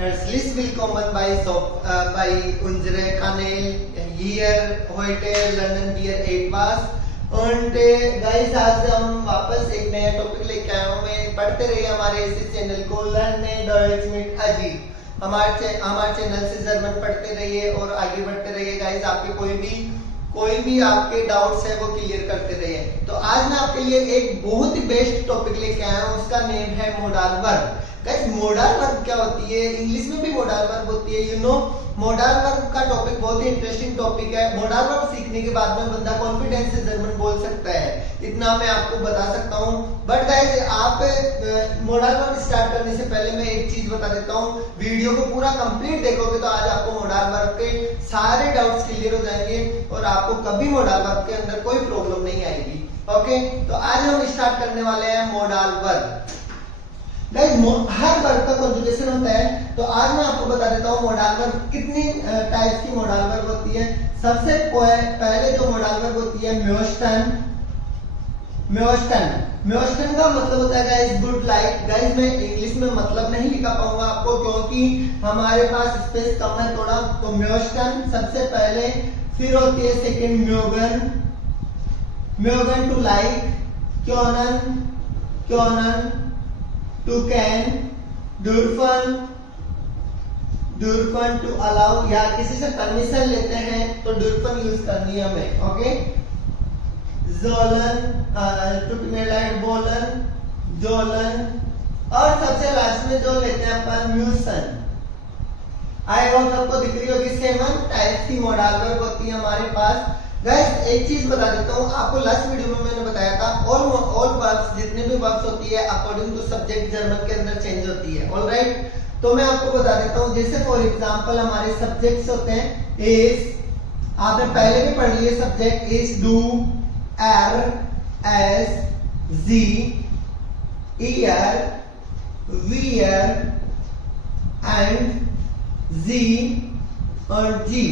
Herzlich willkommen bei unserer Kanal hier heute lernen wir etwas und guys आज हम वापस एक नया टॉपिक लेके आया हूँ मैं। पढ़ते रहिए हमारे इसी चैनल को लर्ने डॉयच मिट अजीब। हमारे चैनल से जर्मन पढ़ते रहिए और आगे बढ़ते रहिए गाइस। आपके कोई भी आपके डाउट्स है वो क्लियर करते रहिए। तो आज मैं आपके लिए एक बहुत ही बेस्ट टॉपिक लेके आया हूँ, उसका नेम है modal verb. Guys modal verb क्या होती है? इंग्लिश में भी मोडाल वर्ब होती है, यू नो। मोडाल वर्ब का टॉपिक बहुत ही इंटरेस्टिंग टॉपिक है। मोडाल वर्ब सीखने के बाद में बंदा कॉन्फिडेंस से जर्मन बोल सकता है, इतना मैं आपको बता सकता हूँ। बट गाइस आप मोडाल वर्ब स्टार्ट करने से पहले मैं एक चीज बता देता हूँ, वीडियो को पूरा कंप्लीट देखोगे तो आज आपको मोडाल वर्ब के सारे डाउट्स क्लियर हो जाएंगे और आपको कभी मोडाल वर्ब के अंदर कोई प्रॉब्लम नहीं आएगी। ओके, तो आज हम स्टार्ट करने वाले हैं मोडाल वर्ब। गाइस हर वर्ब का कंजुगेशन होता है, तो आज मैं आपको बता देता हूँ मोडाल वर्ब कितनी टाइप्स की मोडाल वर्ब होती है। सबसे पहले जो मोडाल वर्ब होती है म्योस्टन। म्योस्टन का मतलब होता है गाइस गुड लाइक। गाइस मैं इंग्लिश में मतलब नहीं लिखा पाऊंगा आपको क्योंकि हमारे पास स्पेस कम है थोड़ा। तो म्योस्टन सबसे पहले, फिर होती है सेकंड म्योगन टू लाइक, क्योनन टू कैन, डुरफन टू अलाउ, या किसी से परमिशन लेते हैं तो डुरफन यूज करनी है हमें। ओके, जोलन टू बोलन, जोलन, और सबसे लास्ट में जो लेते हैं अपन म्यूसन। आई होप सबको दिख रही होगी। 7 टाइप्स की मोडाल वर्ब होती है हमारे पास। गाइस एक चीज बता देता हूँ आपको, लास्ट वीडियो में मैंने बताया था ऑल वर्ब्स, जितने भी वर्ब्स होती है अकॉर्डिंग टू सब्जेक्ट जर्मन के अंदर चेंज होती है। ऑलराइट, तो मैं आपको बता देता हूँ। जैसे फॉर एग्जांपल हमारे सब्जेक्ट्स होते हैं इज, आपने पहले भी पढ़ लिए सब्जेक्ट इज, डू, एर, एस, जी, ईयर, वियर, एंड, जी और जी।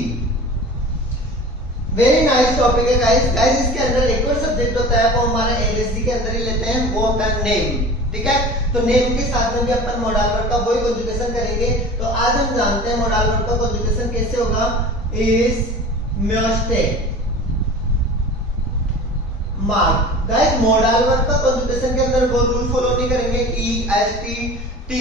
वेरी नाइस टॉपिक है गाइस इसके अंदर एक और सब्जेक्ट होता है वो हमारा एलएसडी के अंदर ही लेते हैं, वो होता है नेम। ठीक है, तो नेम के साथ में भी अपन मोडाल वर्ब का वही कंजुगेशन करेंगे। तो आज हम जानते हैं मोडाल वर्ब का कंजुगेशन कैसे होगा। इज, म्योस्टे, मार्क। गाइस मोडाल वर्ब का कंजुगेशन के अंदर वो रूल फॉलो नहीं करेंगे, ई, एस, टी,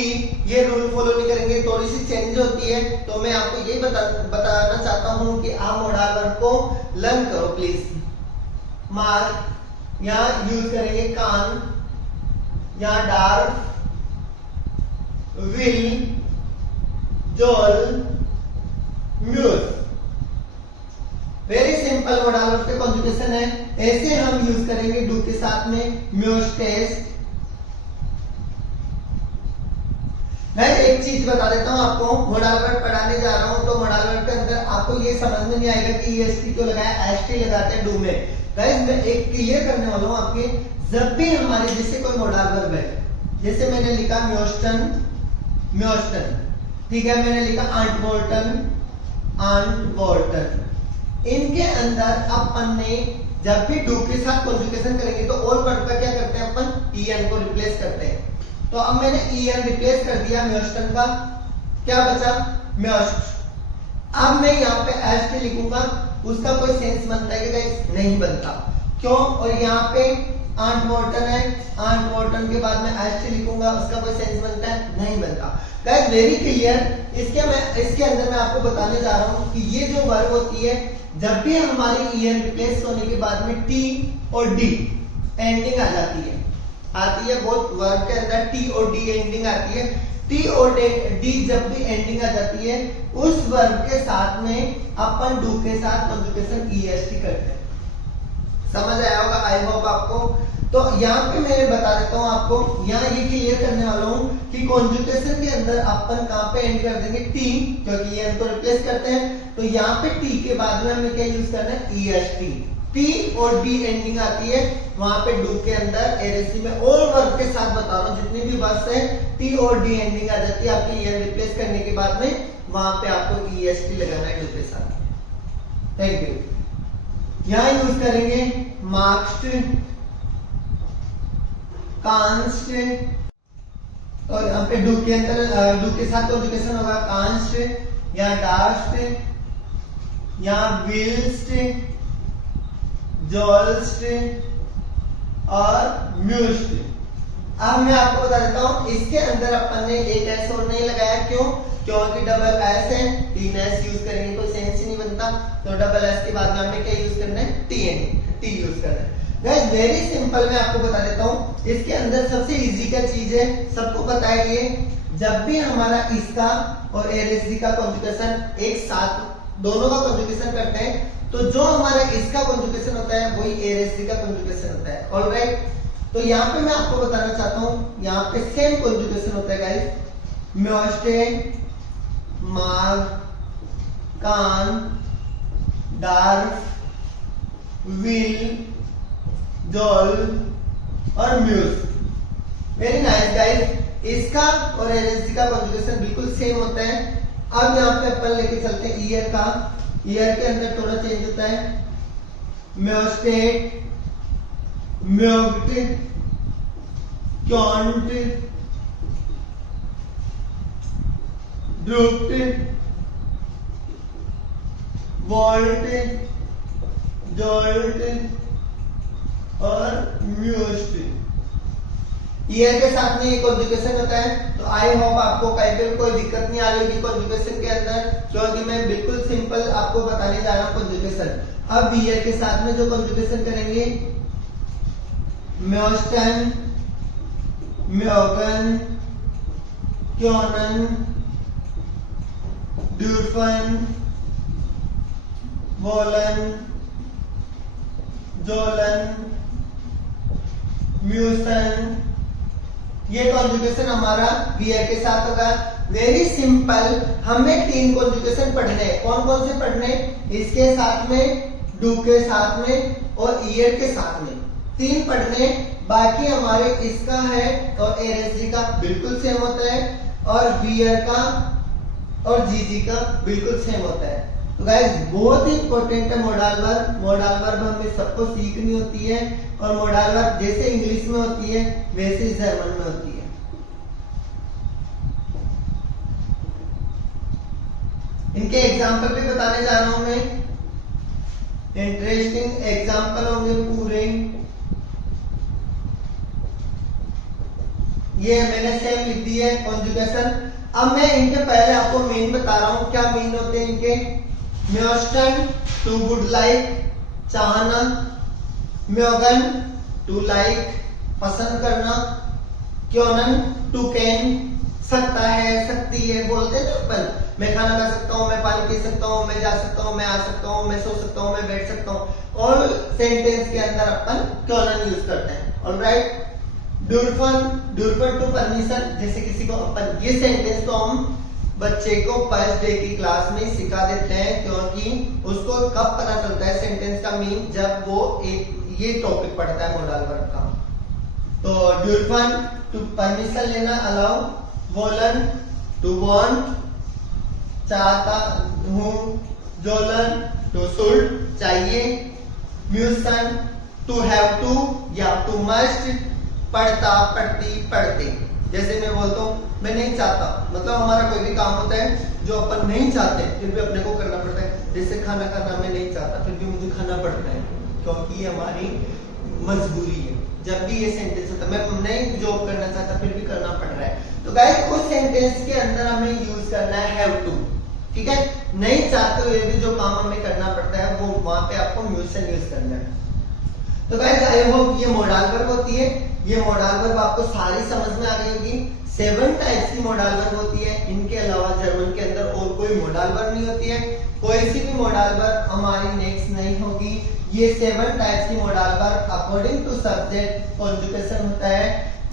ये रूल फॉलो नहीं करेंगे, थोड़ी सी चेंज होती है। तो मैं आपको यही बताना चाहता हूं कि आप मोडाल वर्ब को लर्न करो प्लीज। मार्क यहां यूज करेंगे कान, यहां डार्फ, विल, जोल, म्यूज। वेरी सिंपल मोडाल वर्ब के कंजुगेशन है। ऐसे हम यूज करेंगे डू के साथ में म्योस्टेस। मैं एक चीज बता देता हूँ आपको, मोडाल वर्ब पढ़ाने जा रहा हूँ तो मोडाल वर्ब के अंदर आपको ये समझ में नहीं आएगा कि ईएसटी क्यों लगाया, एसटी लगाते हैं डू में। गाइस मैं एक क्लियर करने वाला हूँ आपके, जब भी हमारे जैसे कोई मोडाल वर्ब है, जैसे मैंने लिखा म्योस्टन, ठीक है, मैंने लिखा आंटवोर्टन, इनके अंदर अपन ने जब भी डू के साथ कंजुगेशन करेंगे तो ऑल वर्ब का क्या करते हैं अपन, ईएन को रिप्लेस करते हैं। तो अब मैंने ईएन रिप्लेस कर दिया म्योस्टन का, क्या बचा म्योस्ट। अब मैं यहाँ पे एसटी लिखूंगा, उसका कोई सेंस बनता है कि गाइस नहीं बनता, क्यों? और यहाँ पे आंटवोर्टन है, आंटवोर्टन के बाद में एसटी लिखूंगा, उसका कोई सेंस बनता है? नहीं बनता। Guys very clear. इसके अंदर मैं आपको बताने जा रहा हूँ कि ये जो वर्ब होती है, जब भी हमारी ईएन रिप्लेस होने के बाद में टी और डी एंडिंग आ जाती है, बहुत वर्ब के अंदर टी और डी एंडिंग आती है। टी और डी जब भी एंडिंग आ जाती है, उस वर्ब के साथ में अपन डू के साथ कंजुगेशन ईएसटी करते हैं। समझ आया होगा आई होप आपको। तो यहाँ पे मैं बता देता हूँ आपको, यहाँ ये क्लियर करने वाला हूँ कि कंजुगेशन के अंदर अपन कहाँ पे एंड कर देंगे, टी, क्योंकि ये को रिप्लेस करते हैं। तो यहाँ पे टी के बाद में हमें क्या यूज करना है, ईएसटी। टी और डी एंडिंग आती है, वहां पे डू के अंदर एलएसडी में ऑल वर्ब के साथ बता रहा हूँ जितनी भी वर्ब्स है, टी और डी एंडिंग आ जाती है आपकी ईएन रिप्लेस करने के बाद में, वहां पे आपको ईएसटी लगाना है डू के साथ। Thank you. यहां यूज करेंगे मार्क्स्ट, कांस्ट, और यहाँ पे डू के अंदर डू के साथ कॉन्जुगेशन होगा कांस्ट या डास्ट या विल्स्ट, जोल्स्ट और म्यूस्ट। अब मैं आपको बता देता हूं इसके अंदर अपन ने एक एस और नहीं लगाया, क्यों? क्योंकि डबल एस है, तीन एस यूज करेंगे कोई सेंस ही नहीं बनता, तो डबल एस के बाद में हमें क्या यूज करना है? टी यूज करना है। गाइस वेरी सिंपल, मैं आपको बता देता हूं इसके अंदर सबसे इजी क्या चीज है, सबको पता है ये, जब भी हमारा इसका और एरेसी का कॉन्जुगेशन एक साथ दोनों का कॉन्जुगेशन करते हैं, तो जो हमारा इसका कॉन्जुगेशन होता है वही एरेसी का कॉन्जुगेशन होता है। ऑलराइट, तो यहाँ पे मैं आपको बताना चाहता हूं यहाँ पे सेम कॉन्जुगेशन होता है गाइस, म्योस्टे, माग, कान, डार्फ, विल, जोल और म्यूज। वेरी नाइस गाइस, इसका और एरेसी का कॉन्जुगेशन बिल्कुल सेम होता है। अब यहाँ पे अपन लेके चलते हैं ईयर का। ईयर के अंदर थोड़ा चेंज होता है, म्योस्टेट, म्योग्ट, क्योंट, ड्रूप्ट, वोल्ट, जोल्ट और म्यूस्ट। ईयर के साथ में ये कॉन्जुगेशन होता है, तो आई होप आपको कहीं पे कोई दिक्कत नहीं आ रही होगी कॉन्जुगेशन के अंदर, क्योंकि मैं बिल्कुल सिंपल आपको बताने जा रहा हूं कॉन्जुगेशन। अब ईयर के साथ में जो कॉन्जुगेशन करेंगे, म्योस्टन, म्योगन, क्योनन, ड्यूरफन, वोलन, जोलन, म्यूसन, ये कॉन्जुगेशन हमारा वीयर के साथ होगा। वेरी सिंपल, हमें तीन कॉन्जुगेशन पढ़ने हैं। कौन कौन से पढ़ने? इसके साथ में, डू के साथ में और ईयर के साथ में, तीन पढ़ने। बाकी हमारे इसका है और एरेसी का बिल्कुल सेम होता है, और वीयर का और जीजी का बिल्कुल सेम होता है। तो गाइस बहुत ही इंपॉर्टेंट है मोडाल वर्ब। मोडाल वर्ब हमें सबको सीखनी होती है, और मोडाल वर्ब जैसे इंग्लिश में होती है वैसे जर्मन में होती है। इनके एग्जाम्पल भी बताने जा रहा हूं मैं, इंटरेस्टिंग एग्जाम्पल होंगे पूरे। ये मैंने सेम लिख दी है कॉन्जुगेशन। अब मैं इनके पहले आपको मीन बता रहा हूं, क्या मीन होते हैं इनके। म्योस्टन, टू वुड लाइक, चाहना। म्योगन, टू लाइक, पसंद करना। क्योनन, टू कैन, सकता है, सकती है, बोलते हैं अपन, मैं खाना खा सकता हूँ, मैं पानी पी सकता हूँ, मैं जा सकता हूँ, मैं आ सकता हूँ, मैं सो सकता हूँ, मैं बैठ सकता हूँ। और सेंटेंस के अंदर अपन क्योनन यूज करते हैं। ऑलराइट, ड्यूरफन, ड्यूरफन टू परमिशन, जैसे किसी को अपन, ये सेंटेंस तो हम बच्चे को फर्स्ट डे की क्लास में सिखा देते हैं, क्योंकि उसको कब पता चलता है सेंटेंस का मीन, जब वो एक ये टॉपिक पढ़ता है मोडाल वर्ब का। तो ड्यूरफन टू परमिशन लेना, अलाउ। वोलन, टू वांट, चाहता हूं। जोलन, टू शुड, चाहिए। म्यूसन, टू हैव टू या टू मस्ट, पढ़ता, पढ़ती, पढ़ते। जैसे मैं बोलता हूँ मैं नहीं चाहता, मतलब हमारा कोई भी काम होता है जो अपन नहीं चाहते फिर भी अपने को करना पड़ता है। जैसे खाना खाना मैं नहीं चाहता फिर भी मुझे खाना पड़ता है, क्योंकि ये हमारी मजबूरी है। जब भी ये सेंटेंस होता है, मैं नहीं जॉब करना चाहता फिर भी करना पड़ रहा है, तो गाइस उस सेंटेंस के अंदर हमें यूज करना है हैव टू। ठीक है, नहीं चाहते हुए भी जो काम हमें करना पड़ता है वो वहां पे आपको म्यूसन यूज करना है। तो गाइस आई होप ये मोडाल वर्ब होती है। ये मोडाल वर्ब आपको सारी समझ में आ गई होगी। 7 टाइप्स की मोडाल वर्ब होती है, इनके अलावा जर्मन के अंदर और कोई मोडाल वर्ब नहीं होती है। कोई सी भी मोडाल वर्ब हमारी नेक्स्ट नहीं होगी। ये 7 टाइप्स की modal verb according to subject conjugation होता है।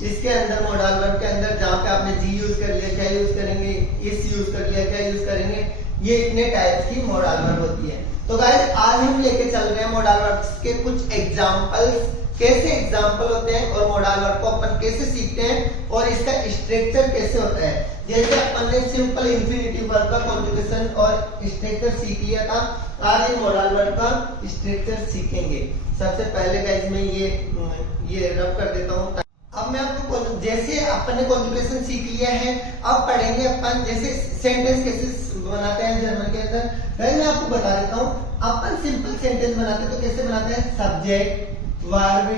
इसके अंदर मोडाल वर्ब के अंदर जहां पे आपने जी यूज कर लिया क्या यूज करेंगे, इस यूज कर लिया क्या यूज करेंगे, ये इतने टाइप्स की मोडाल वर्ब होती है। तो गाइस आज हम लेके चल रहे हैं मोडाल वर्ब्स के कुछ एग्जांपल्स, कैसे एग्जाम्पल होते हैं और मोडाल वर्ब को अपन कैसे सीखते हैं और इसका स्ट्रक्चर कैसे होता है। जैसे अपन ने सिंपल इंफिनिटिव वर्ब का कॉन्जुगेशन और स्ट्रक्चर सीख लिया था, आज ये मोडाल वर्ब का स्ट्रक्चर सीखेंगे। सबसे पहले गाइस मैं ये रब कर देता हूँ। अब मैं आपको जैसे अपन ने कॉन्जुगेशन सीख लिया है, अब पढ़ेंगे अपन जैसे सेंटेंस कैसे बनाते हैं जर्मन के अंदर। मैं आपको बता देता हूँ, अपन सिंपल सेंटेंस बनाते हैं तो कैसे बनाते हैं, सब्जेक्ट वर्ब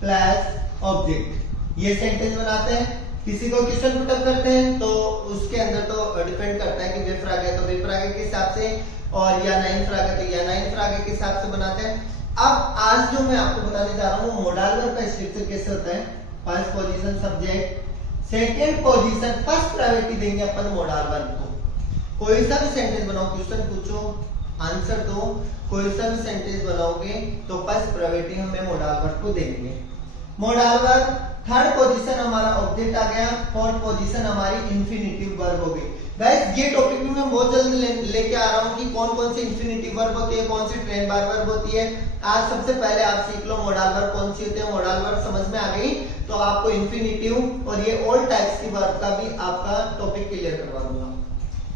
प्लस ऑब्जेक्ट, ये सेंटेंस बनाते हैं। किसी को क्वेश्चन पुटअप करते हैं तो उसके अंदर तो डिपेंड करता है कि वे फ्राग है तो वे फ्राग के हिसाब से, और या नाइन फ्राग है तो या नाइन फ्राग के हिसाब से बनाते हैं। अब आज जो मैं आपको बताने जा रहा हूँ मोडाल वर्ब का स्ट्रक्चर कैसे होता है। First position subject, second position first priority देंगे अपन मोडाल वर्ब को। कोई सा भी सेंटेंस बनाओ, क्वेश्चन पूछो आंसर दो, कोई सा भी सेंटेंस बनाओगे तो फर्स्ट प्रायोरिटी हमें मोडाल वर्ब को देंगे। मोडाल वर्ब थर्ड पोजीशन हमारा ऑब्जेक्ट आ गया, फोर्थ पोजीशन हमारी इंफिनिटिव वर्ब हो गई। गाइस ये टॉपिक भी मैं बहुत जल्द लेके आ रहा हूँ कि कौन कौन सी इंफिनिटिव वर्ब होती है, कौन सी ट्रेन बार वर्ब होती है। आज सबसे पहले आप सीख लो मोडाल वर्ब कौन सी होती है। मोडाल वर्ब समझ में आ गई तो आपको इंफिनिटिव और ये ऑल टाइप्स की वर्ब का भी आपका टॉपिक क्लियर करवा दूंगा।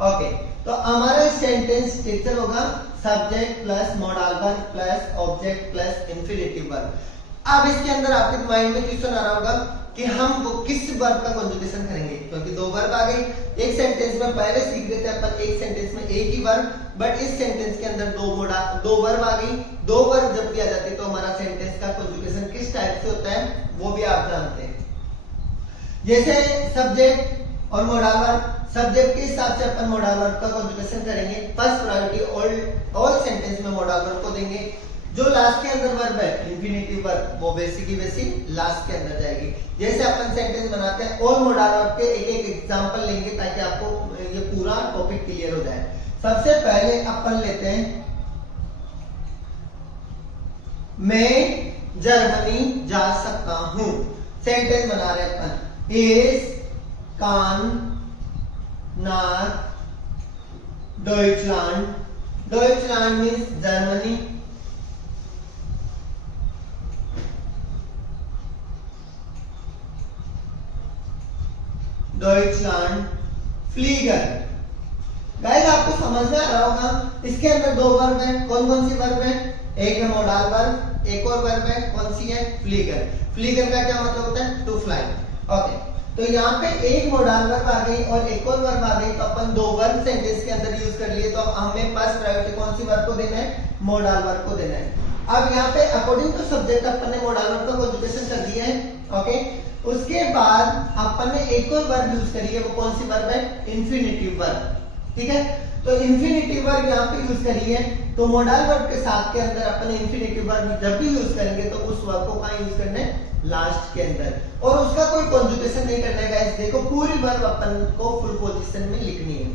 ओके, तो हमारा सेंटेंस स्ट्रक्चर होगा subject plus modal verb plus object plus infinitive verb. अब इसके अंदर आपके माइंड में क्वेश्चन आ रहा होगा कि हम वो किस वर्ब का कॉन्जुगेशन करेंगे, क्योंकि दो वर्ब आ गई। एक सेंटेंस में पहले सीख रहे थे अपन एक सेंटेंस में एक ही वर्ब, बट इस सेंटेंस के अंदर दो वर्ब आ गई। दो वर्ब जब भी आ जाती है तो हमारा सेंटेंस का कॉन्जुगेशन किस टाइप से होता है वो भी आप जानते हैं। जैसे सब्जेक्ट और मोडाल वर्ब, सब्जेक्ट के हिसाब से अपन मोडाल वर्ब का कॉन्जुगेशन करेंगे। फर्स्ट प्रायोरिटी ऑल सेंटेंस में मोडाल वर्ब को देंगे। जो लास्ट के अंदर वर्ब है इंफिनिटिव वर्ब वो वैसी की वैसी लास्ट के अंदर जाएगी। जैसे अपन सेंटेंस बनाते हैं ऑल मोडाल वर्ब के एक एक एग्जांपल लेंगे ताकि आपको ये पूरा टॉपिक क्लियर हो जाए। सबसे पहले अपन लेते हैं मैं जर्मनी जा सकता हूं। सेंटेंस बना रहे अपन, इस कान नाक Deutschland, Deutschland means Germany. Deutschland फ्लीगन। Guys आपको समझ में आ रहा होगा, इसके अंदर दो वर्ब है। कौन कौन सी वर्ब है, एक है मोडाल वर्ब, एक और वर्ब है कौन सी है, फ्लीगन। फ्लीगन का क्या मतलब होता है, टू फ्लाई। ओके, तो यहाँ पे एक मोडाल वर्ब आ गई और एक और वर्ब आ गई, तो अपन दो वर्ब सेंटेंस के अंदर यूज कर लिए। तो हमें फर्स्ट प्रायोरिटी कौन सी वर्ब को देना है, मोडाल वर्ब को देना है। अब यहाँ पे अकॉर्डिंग टू सब्जेक्ट अपन ने मोडाल वर्ब का कॉन्जुगेशन कर दिया है। ओके, उसके बाद अपन ने एक और वर्ब यूज करी है, वो कौन सी वर्ब है, इंफिनिटिव वर्ब। ठीक है, तो इंफिनिटिव वर्ब यहाँ पे यूज करी है। तो मोडाल वर्ब के साथ के अंदर अपन इंफिनिटिव वर्ब जब भी यूज करेंगे तो उस वर्ब को कहाँ यूज करना है, लास्ट के अंदर, और उसका कोई कॉन्जुगेशन नहीं करना है। गाइस देखो पूरी वर्ब अपन को फुल पोजीशन में लिखनी है,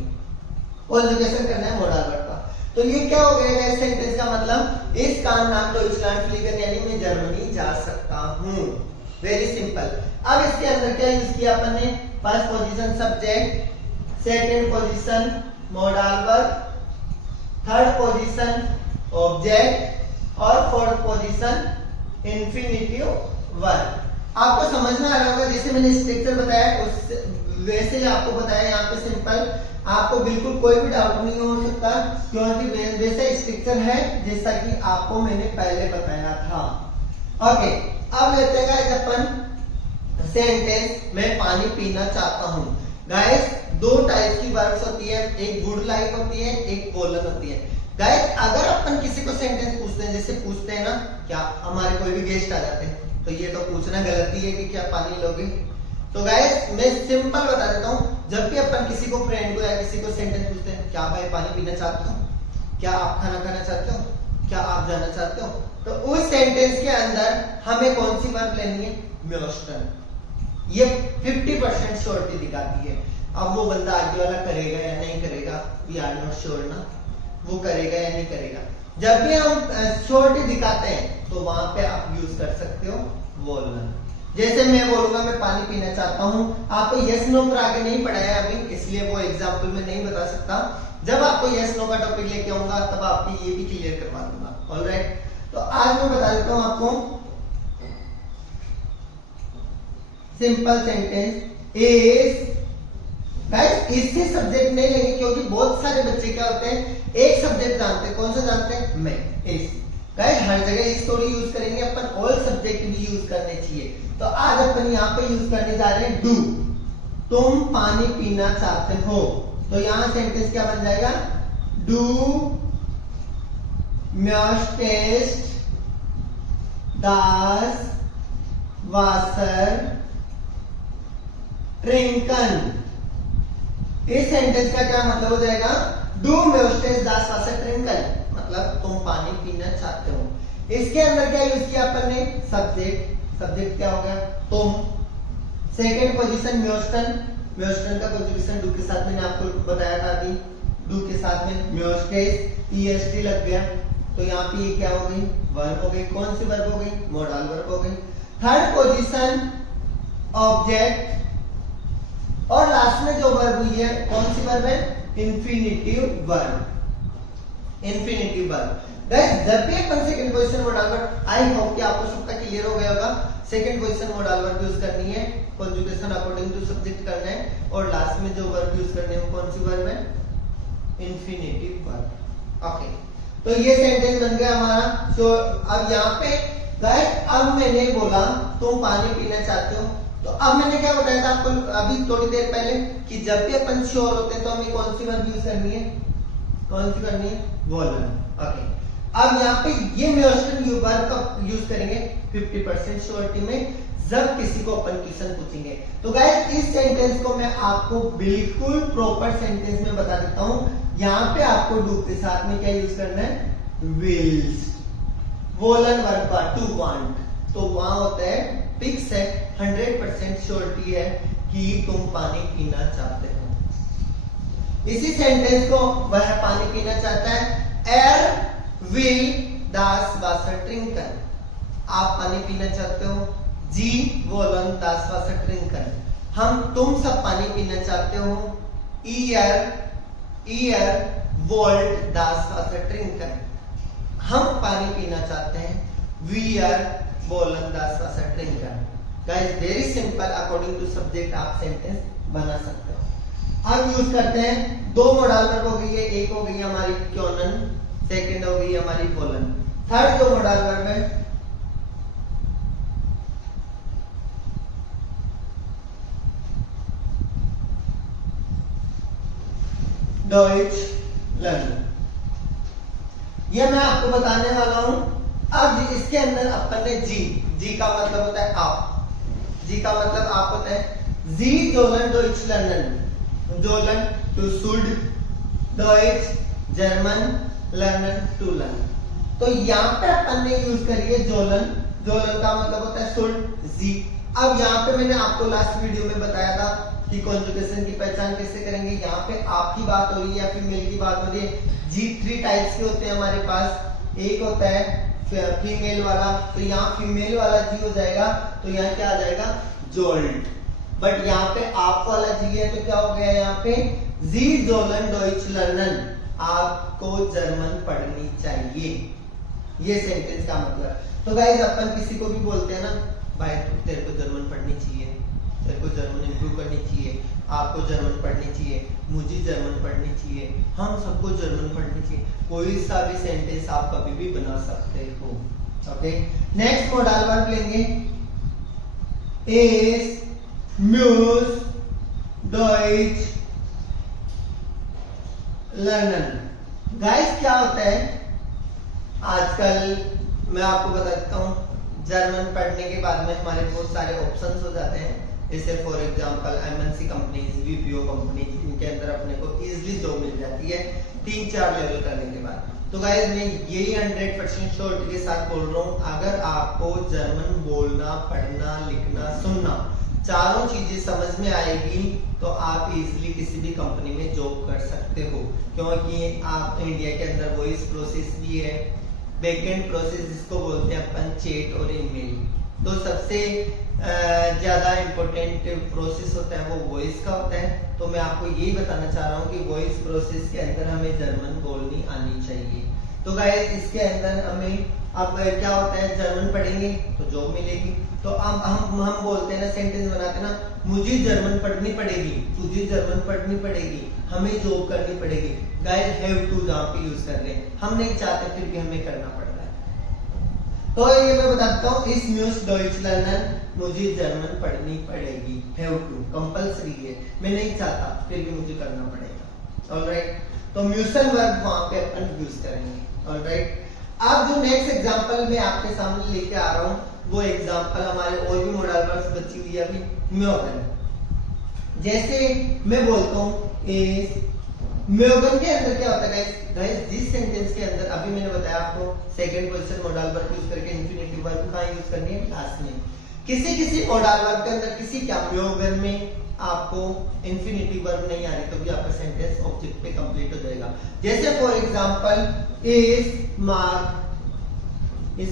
कॉन्जुगेशन करना है मोडाल वर्ब का। तो ये क्या हो गया गाइस, सेंटेंस का मतलब इस कान नाक डॉइचलैंड फ्लीगन, यानी मैं जर्मनी जा सकता हूँ। Very simple. अब इसके अंदर क्या यूज किया अपन ने, first position subject, second position modal verb, third position object और फोर्थ पोजीशन इंफिनिटिव वर्ब। आपको समझ में आ रहा होगा, जैसे मैंने स्ट्रक्चर बताया उस वैसे आपको बताया यहाँ पे सिंपल। आपको बिल्कुल कोई भी डाउट नहीं हो सकता क्योंकि वैसा स्ट्रक्चर है जैसा कि आपको मैंने पहले बताया था। ओके, अब लेते हैं अपन सेंटेंस मैं पानी पीना चाहता हूं। गाइस दो टाइप की वर्ब्स होती है, एक गुड लाइक होती है, एक बोलन होती है। गाइस अगर अपन किसी को सेंटेंस पूछते हैं, जैसे पूछते हैं ना, क्या हमारे कोई भी गेस्ट आ जाते हैं तो ये तो पूछना गलती है कि क्या पानी लोगे। तो गाइस मैं सिंपल बता देता हूँ, जब भी अपन किसी को फ्रेंड को या किसी को सेंटेंस पूछते हैं, क्या भाई पानी पीना चाहते हो, क्या आप खाना खाना चाहते हो, क्या आप जाना चाहते हो, तो उस सेंटेंस के अंदर हमें कौन सी वर्ब लेनी है, म्योस्टन। ये 50% श्योरिटी दिखाती है। अब वो बंदा आगे वाला करेगा या नहीं करेगा, वी आर नॉट श्योर ना, वो करेगा या नहीं करेगा। जब भी हम श्योरिटी दिखाते हैं तो वहां पे आप यूज कर सकते हो बोलना। जैसे मैं बोलूंगा मैं पानी पीना चाहता हूं, आपको यस नो पर आगे नहीं पढ़ाया अभी, इसलिए वो एग्जाम्पल में नहीं बता सकता। जब आपको यस नो का टॉपिक लेके आऊंगा तब आपकी ये भी क्लियर करवा दूंगा। ऑलराइट, तो आज मैं बता देता हूं आपको सिंपल सेंटेंस इज। गाइस इससे सब्जेक्ट नहीं लेंगे क्योंकि बहुत सारे बच्चे क्या होते हैं, एक सब्जेक्ट जानते हैं, कौन सा जानते हैं, मैं। इस गाइस हर जगह इस थोड़ी यूज करेंगे अपन, ऑल सब्जेक्ट भी यूज करने चाहिए। तो आज अपन यहाँ पे यूज करने जा रहे हैं डू। तुम पानी पीना चाहते हो, तो यहां सेंटेंस क्या बन जाएगा, do möchtest das Wasser trinken। इस सेंटेंस का क्या मतलब हो जाएगा, do möchtest das Wasser trinken, मतलब तुम पानी पीना चाहते हो। इसके अंदर क्या यूज किया अपन ने, सब्जेक्ट। सब्जेक्ट क्या हो गया, तुम। सेकेंड पोजीशन म्योस्टन, म्योस्टन का कंजुगेशन डू के साथ मैंने आपको बताया था अभी, डू के साथ में म्योस्टेस ईएसटी लग गया, तो यहाँ पे ये क्या हो गई, वर्ब हो गई। कौन सी वर्ब हो गई, मोडल वर्ब हो गई। थर्ड पोजीशन ऑब्जेक्ट, और लास्ट में जो वर्ब हुई है कौन सी वर्ब है, infinitive verb. Infinitive verb guys, जब भी अपन second position modal verb, I hope कि आपको सबका क्लियर हो गया होगा। Second position modal verb use करनी है, कंजुगेशन अकॉर्डिंग टू सब्जेक्ट करना है, और लास्ट में जो वर्ब यूज करने है कौन सी वर्ब है, इंफिनिटिव वर्ब। ओके, तो ये सेंटेंस बन गया हमारा। तो अब यहाँ पे गाइस, अब मैंने बोला तुम पानी पीना चाहते हो, तो अब मैंने क्या बताया था आपको अभी थोड़ी देर पहले, कि जब भी अपन श्योर होते हैं तो हमें कौन सी वर्ब यूज करनी है, कौन सी करनी है, वोलन। ओके, अब यहाँ पे ये म्योस्टन वर्ब का यूज करेंगे 50% श्योरिटी में, जब किसी को अपन क्वेश्चन पूछेंगे। तो गाइस, इस सेंटेंस को मैं आपको बिल्कुल प्रॉपर सेंटेंस में बता देता हूं। यहाँ पे आपको डू के साथ में क्या यूज करना है, विल्स। वोलन वर्ब का टू वांट, तो वहां होता है फिक्स है, 100% श्योरिटी है कि तुम पानी पीना चाहते हो। इसी सेंटेंस को वह पानी पीना चाहता है, एर will das Wasser trinken। आप पानी पीना चाहते हो, जी wollen das Wasser trinken। तुम सब पानी पीना चाहते हो, ihr wollt das Wasser trinken। हम पानी पीना चाहते हैं, wir wollen das Wasser trinken। Guys, very simple, according to subject आप सेंटेंस बना सकते हो। अब यूज करते हैं, दो मॉडल वर्ब हो गई है, एक हो गई हमारी क्योनन, सेकेंड हो गई हमारी वोलन। थर्ड जो मॉडल वर्ब है, डॉइच लर्न। ये मैं आपको बताने वाला हूं। अब इसके अंदर अपन ने जी का मतलब होता है आप, जी का मतलब आप होता है, जी जोलन डॉइच लर्नन, जोलन टू शुड, डॉइच जर्मन, लर्नर टू लर्न। तो यहाँ पे अपन ने यूज करी है जोलन, जोलन का मतलब होता है शुड, जी। अब यहाँ पे मैंने आपको लास्ट वीडियो में बताया था कि कॉन्जुगेशन की पहचान कैसे करेंगे। यहाँ पे आपकी बात हो रही है या फीमेल की बात हो रही है। जी 3 टाइप्स के होते हैं हमारे पास, एक होता है फीमेल वाला, तो यहाँ फीमेल वाला जी हो जाएगा, तो यहाँ क्या आ जाएगा, जोल्ड। बट यहाँ पे आप वाला जी है, तो क्या हो गया यहाँ पे, जी जोलन डॉइच लर्नन, आपको जर्मन पढ़नी चाहिए। ये सेंटेंस का मतलब। तो गाइस, अपन किसी को भी बोलते हैं ना, भाई तेरे को जर्मन पढ़नी चाहिए, तेरे को जर्मन इंप्रूव करनी चाहिए, आपको जर्मन पढ़नी चाहिए, मुझे जर्मन पढ़नी चाहिए, हम सबको जर्मन पढ़नी चाहिए। कोई सा भी सेंटेंस आप कभी भी बना सकते हो। ओके, नेक्स्ट मॉडल वर्ब लेंगे, इज म्यूज डॉइच लर्नन। गाइस, क्या होता है, आजकल मैं आपको बता देता हूँ, जर्मन पढ़ने के बाद में हमारे बहुत सारे ऑप्शंस हो जाते हैं। जैसे for example MNC companies, VPO companies, इनके अंदर अपने को इजीली जॉब मिल जाती है 3-4 लेवल करने के बाद। तो गाइस, मैं यही 100% श्योरिटी के साथ बोल रहा हूँ, अगर आपको जर्मन बोलना, पढ़ना, लिखना, सुनना, चारों चीजें समझ में आएगी, तो आप इजीली किसी भी कंपनी में जॉब कर सकते हो। क्योंकि आप इंडिया के अंदर वॉइस प्रोसेस भी है, बैकएंड प्रोसेस जिसको बोलते हैं अपन चैट और ईमेल। तो सबसे ज्यादा इंपॉर्टेंट प्रोसेस होता है वो वॉइस का होता है। तो मैं आपको यही बताना चाह रहा हूँ कि वॉइस प्रोसेस के अंदर हमें जर्मन बोलनी आनी चाहिए। तो गाइस, इसके अंदर हमें अब क्या होता है, जर्मन पढ़ेंगे तो जॉब मिलेगी। तो अब हम बोलते हैं ना, सेंटेंस बनाते हैं ना, मुझे जर्मन पढ़नी पड़ेगी, तुझे जर्मन पढ़नी पड़ेगी, हमें जॉब करनी पड़ेगी। गाइस, हैव टू जहाँ पे यूज कर रहे हैं, हम नहीं चाहते फिर भी हमें करना पड़ रहा है। तो ये मैं बताता हूँ, इस न्यूज डॉइच लर्नर मुझे जर्मन पढ़नी पड़ेगी, हैव टू, कंपलसरी है, मैं नहीं चाहता फिर भी मुझे करना पड़ेगा। ऑलराइट, तो म्यूसल वर्ब वहां पे अपन यूज करेंगे। ऑलराइट, अब जो नेक्स्ट एग्जांपल मैं आपके सामने लेके आ रहा हूँ वो एग्जांपल हमारे और भी मॉडल वर्ब्स बची हुई है अभी, म्योगन। जैसे मैं बोलता हूँ इस म्योगन के अंदर क्या होता है गाइस, जिस सेंटेंस के अंदर अभी मैंने बताया आपको second position modal verb use करके इंफिनिटिव वर्ब कहां यूज करनी है, लास्ट में। किसी मॉडल वर्ब के अंदर किसी क्या म्योगन में आपको इंफिनिटिव वर्ब नहीं आ रही तो भी आपका सेंटेंस ऑब्जेक्ट पे कंप्लीट हो जाएगा। जैसे फॉर एग्जांपल इस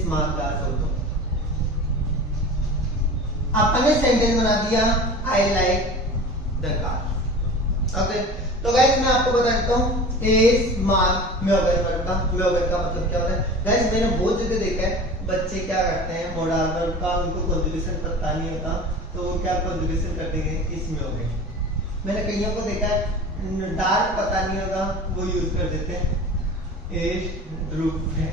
मार्क का फोटो, आपने सेंटेंस बना दिया I like the car. Okay, तो गाइस मैं आपको बताता हूँ इस मार्क म्योगन वर्ब का, म्योगन का मतलब क्या होता है गाइस, मैंने बहुत जगह देखा है बच्चे क्या करते हैं मॉडल वर्ब का उनको कॉन्जुगेशन पता नहीं होता तो वो क्या कॉन्जुगेशन कर देंगे इस म्योगन। मैंने कईयों को देखा है डार्क पता नहीं होगा वो यूज कर देते हैं इस ग्रुप में,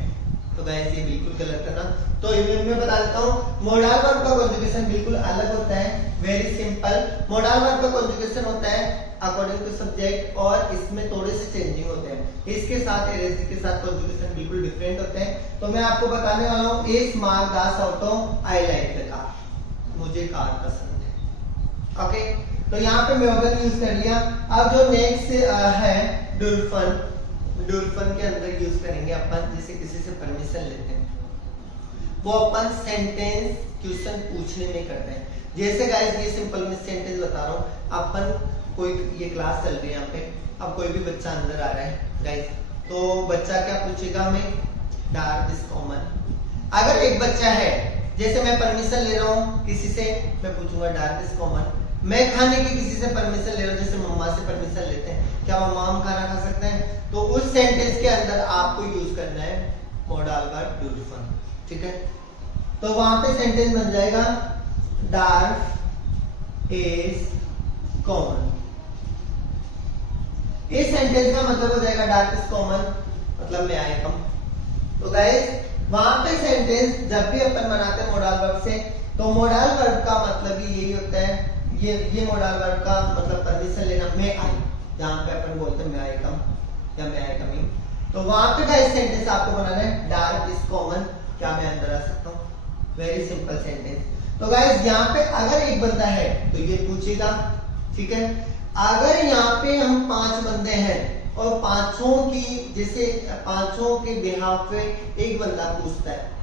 तो गाइस ये बिल्कुल गलत है ना। तो मैं बता देता हूँ मॉडल वर्ब का कॉन्जुगेशन बिल्कुल अलग होता है, वेरी सिंपल। मॉडल वर्ब का कॉन्जुगेशन होता है अकॉर्डिंग टू सब्जेक्ट और इसमें थोड़े से चेंजिंग होते हैं, इसके साथ एरेज के साथ कॉन्जुगेशन बिल्कुल डिफरेंट होते हैं। तो मैं आपको बताने वाला हूँ इस mark Das auto I like the car, मुझे कार पसंद है। ओके, तो यहाँ पे म्योगन यूज कर लिया। अब जो नेक्स्ट है डुल्फन, डुल्फन के अंदर यूज करेंगे अपन जैसे किसी से परमिशन लेते हैं, वो अपन सेंटेंस क्वेश्चन पूछने में करते हैं। जैसे गाइस ये सिंपल मैं सेंटेंस बता रहा हूँ, अपन कोई ये क्लास चल रही है यहाँ पे, अब कोई भी बच्चा अंदर आ रहा है गाइस, तो बच्चा क्या पूछेगा हमें, डार्क इज कॉमन। अगर एक बच्चा है जैसे मैं परमिशन ले रहा हूँ किसी से, मैं पूछूंगा डार्क इज कॉमन। मैं खाने की किसी से परमिशन ले रहा हूँ जैसे मम्मा से परमिशन लेते हैं, क्या मम्मा हम खाना खा सकते हैं, तो उस सेंटेंस के अंदर आपको यूज करना है मॉडल वर्ब डुल्फन। ठीक है, तो वहां पे सेंटेंस बन जाएगा डार्क इज कॉमन। इस सेंटेंस का मतलब हो जाएगा डार्क इज कॉमन, मतलब मैं आई कम। तो गाइस वहां पे सेंटेंस जब भी अपन बनाते हैं मॉडल वर्ब से, तो मॉडल वर्ब का मतलब ही यही होता है, ये मॉडल वर्ब का मतलब परमिशन लेना, मैं आई, जहां पे अपन बोलते हैं मैं आई कम या मैं आई कमिंग, तो वहां पे गाइस सेंटेंस आपको बनाना है डार्क इज कॉमन, क्या मैं अंदर आ सकता हूँ, वेरी सिंपल सेंटेंस। तो गाइस यहाँ पे अगर एक बंदा है तो ये पूछेगा, ठीक है। अगर यहाँ पे हम 5 बंदे हैं और पांचों की जैसे पांचों के बिहाफ पे एक बंदा पूछता है,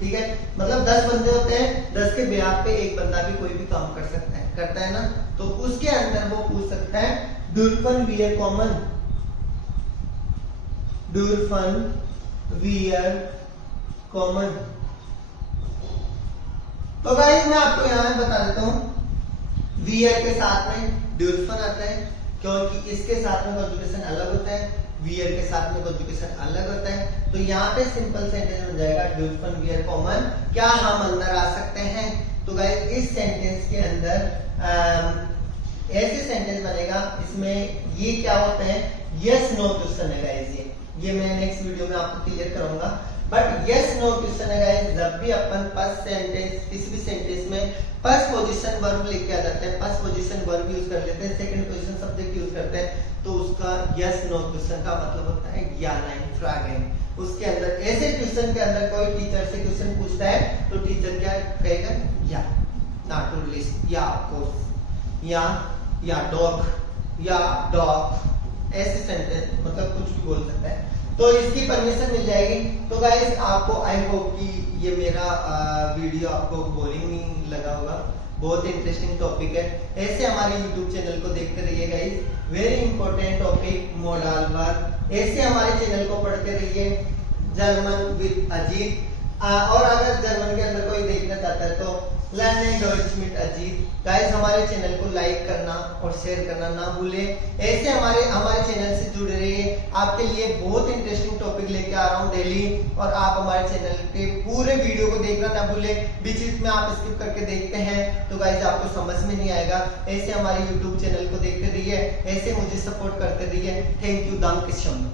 ठीक है, मतलब 10 बंदे होते हैं, 10 के बिहाफ पे एक बंदा भी कोई भी काम कर सकता है, करता है ना, तो उसके अंदर वो पूछ सकता है डुल्फन वियर कॉमन, डुल्फन वियर कॉमन। तो गाइस मैं आपको यहाँ बता देता हूँ वियर के साथ में डुल्फन आता है क्योंकि इसके साथ में कॉन्जुगेशन अलग होता है, वियर के साथ में कॉन्जुगेशन अलग होता है। तो यहाँ पे सिंपल सेंटेंस बन जाएगा डुल्फन वियर कॉमन, क्या हम अंदर आ सकते हैं। तो गाइस इस सेंटेंस के अंदर ऐसे सेंटेंस बनेगा, इसमें ये क्या होता है, यस नो क्वेश्चन है गाइस, ये मैं नेक्स्ट वीडियो में आपको क्लियर करूंगा। बट यस नो क्वेश्चन है गाइस, जब भी अपन फर्स्ट सेंटेंस किसी भी सेंटेंस में फर्स्ट पोजीशन वर्ब लेके आ जाते हैं, फर्स्ट पोजीशन वर्ब यूज कर लेते हैं, सेकंड पोजीशन सब्जेक्ट यूज करते हैं, तो उसका यस नो क्वेश्चन का मतलब होता है या नहीं, फ्रैग। उसके अंदर ऐसे क्वेश्चन के अंदर कोई टीचर से क्वेश्चन पूछता है तो टीचर क्या कहेगा, या, नॉट टू लिस्ट, या ऑफ कोर्स, या डॉग, या डॉग, ऐसे सेंटेंस मतलब कुछ भी बोल सकता है, तो इसकी परमिशन मिल जाएगी। तो गाइस आपको आई होप कि ये मेरा वीडियो आपको बोरिंग नहीं लगा होगा, बहुत इंटरेस्टिंग टॉपिक है। ऐसे हमारे YouTube चैनल को देखते रहिए guys, very important topic modal verb. ऐसे हमारे चैनल को पढ़ते रहिए, जर्मन विद अजीत। और अगर जर्मन के अंदर कोई देखना चाहता है तो लर्निंग डॉइच मिट अजीत। गाइस हमारे चैनल को लाइक करना और शेयर करना ना भूले। ऐसे हमारे चैनल से जुड़े रहिए, आपके लिए बहुत इंटरेस्टिंग टॉपिक लेके आ रहा हूँ डेली, और आप हमारे चैनल के पूरे वीडियो को देखना ना भूले। बीच में आप स्किप करके देखते हैं तो गाइस आपको समझ में नहीं आएगा। ऐसे हमारे यूट्यूब चैनल को देखते रहिए, ऐसे मुझे सपोर्ट करते रहिए। थैंक यू, दाम किशम।